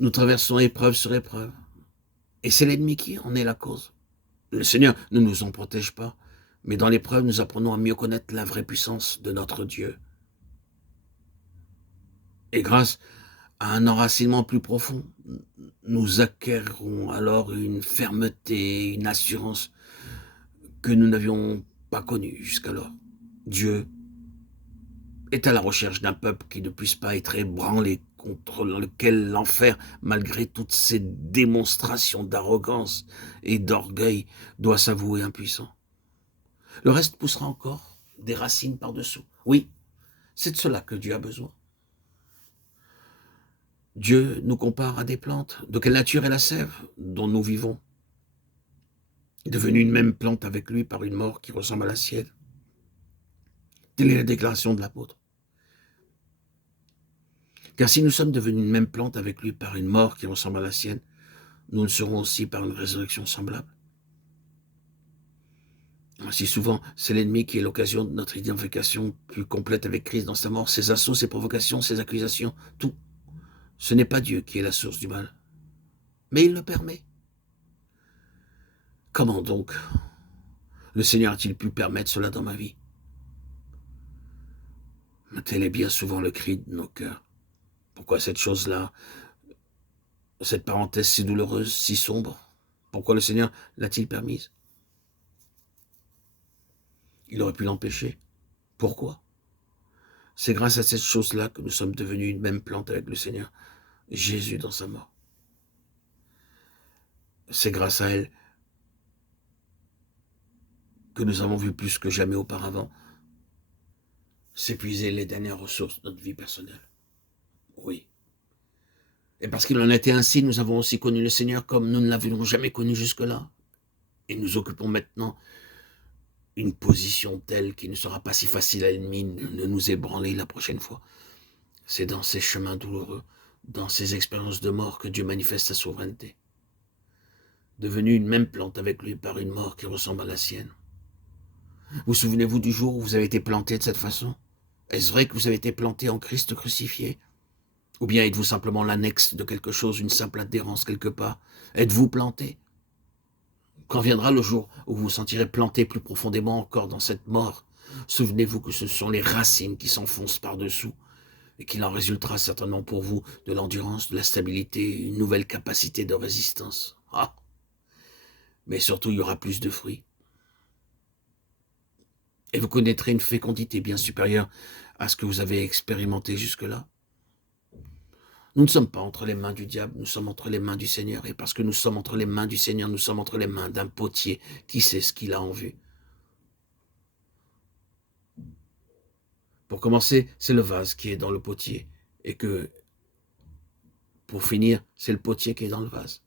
Nous traversons épreuve sur épreuve. Et c'est l'ennemi qui en est la cause. Le Seigneur ne nous en protège pas, mais dans l'épreuve, nous apprenons à mieux connaître la vraie puissance de notre Dieu. Et grâce à un enracinement plus profond, nous acquérons alors une fermeté, une assurance que nous n'avions pas connue jusqu'alors. Dieu est à la recherche d'un peuple qui ne puisse pas être ébranlé, contre lequel l'enfer, malgré toutes ses démonstrations d'arrogance et d'orgueil, doit s'avouer impuissant. Le reste poussera encore des racines par-dessous. Oui, c'est de cela que Dieu a besoin. Dieu nous compare à des plantes. De quelle nature est la sève dont nous vivons? Devenue une même plante avec lui par une mort qui ressemble à la sienne. Telle est la déclaration de l'apôtre. Car si nous sommes devenus une même plante avec lui par une mort qui ressemble à la sienne, nous le serons aussi par une résurrection semblable. Si souvent, c'est l'ennemi qui est l'occasion de notre identification plus complète avec Christ dans sa mort, ses assauts, ses provocations, ses accusations, tout. Ce n'est pas Dieu qui est la source du mal, mais il le permet. Comment donc le Seigneur a-t-il pu permettre cela dans ma vie? Tel est bien souvent le cri de nos cœurs. Pourquoi cette chose-là, cette parenthèse si douloureuse, si sombre? Pourquoi le Seigneur l'a-t-il permise? Il aurait pu l'empêcher. Pourquoi? C'est grâce à cette chose-là que nous sommes devenus une même plante avec le Seigneur, Jésus dans sa mort. C'est grâce à elle que nous avons vu plus que jamais auparavant s'épuiser les dernières ressources de notre vie personnelle. Oui. Et parce qu'il en a été ainsi, nous avons aussi connu le Seigneur comme nous ne l'avions jamais connu jusque-là. Et nous occupons maintenant une position telle qu'il ne sera pas si facile à l'ennemi de nous ébranler la prochaine fois. C'est dans ces chemins douloureux, dans ces expériences de mort que Dieu manifeste sa souveraineté. Devenu une même plante avec lui par une mort qui ressemble à la sienne. Vous souvenez-vous du jour où vous avez été planté de cette façon? Est-ce vrai que vous avez été planté en Christ crucifié? Ou bien êtes-vous simplement l'annexe de quelque chose, une simple adhérence quelque part? Êtes-vous planté? Quand viendra le jour où vous vous sentirez planté plus profondément encore dans cette mort, souvenez-vous que ce sont les racines qui s'enfoncent par-dessous et qu'il en résultera certainement pour vous de l'endurance, de la stabilité, une nouvelle capacité de résistance. Ah! Mais surtout, il y aura plus de fruits. Et vous connaîtrez une fécondité bien supérieure à ce que vous avez expérimenté jusque-là. Nous ne sommes pas entre les mains du diable, nous sommes entre les mains du Seigneur. Et parce que nous sommes entre les mains du Seigneur, nous sommes entre les mains d'un potier qui sait ce qu'il a en vue. Pour commencer, c'est le vase qui est dans le potier. Et que, pour finir, c'est le potier qui est dans le vase.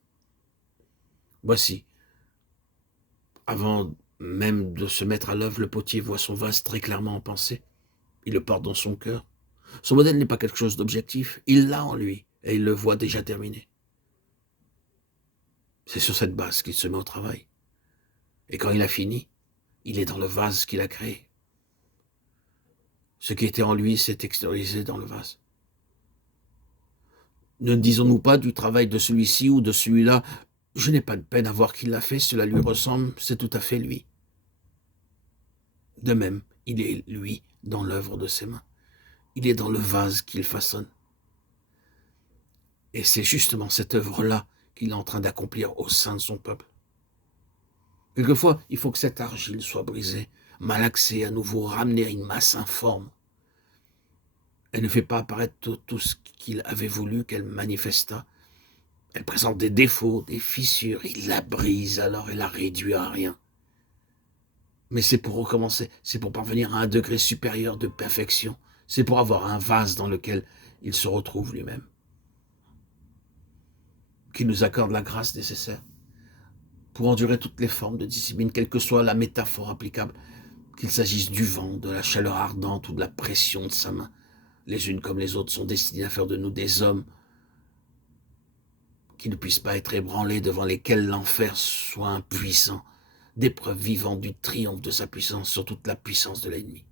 Voici, avant même de se mettre à l'œuvre, le potier voit son vase très clairement en pensée. Il le porte dans son cœur. Son modèle n'est pas quelque chose d'objectif, il l'a en lui, et il le voit déjà terminé. C'est sur cette base qu'il se met au travail. Et quand il a fini, il est dans le vase qu'il a créé. Ce qui était en lui s'est extériorisé dans le vase. Ne disons-nous pas du travail de celui-ci ou de celui-là, je n'ai pas de peine à voir qu'il l'a fait, cela lui ressemble, c'est tout à fait lui. De même, il est, lui, dans l'œuvre de ses mains. Il est dans le vase qu'il façonne. Et c'est justement cette œuvre-là qu'il est en train d'accomplir au sein de son peuple. Quelquefois, il faut que cette argile soit brisée, malaxée, à nouveau ramenée à une masse informe. Elle ne fait pas apparaître tout ce qu'il avait voulu qu'elle manifestât. Elle présente des défauts, des fissures, il la brise alors et la réduit à rien. Mais c'est pour recommencer, c'est pour parvenir à un degré supérieur de perfection, c'est pour avoir un vase dans lequel il se retrouve lui-même, qui nous accorde la grâce nécessaire pour endurer toutes les formes de discipline, quelle que soit la métaphore applicable, qu'il s'agisse du vent, de la chaleur ardente ou de la pression de sa main. Les unes comme les autres sont destinées à faire de nous des hommes qui ne puissent pas être ébranlés, devant lesquels l'enfer soit impuissant, des preuves vivantes du triomphe de sa puissance sur toute la puissance de l'ennemi.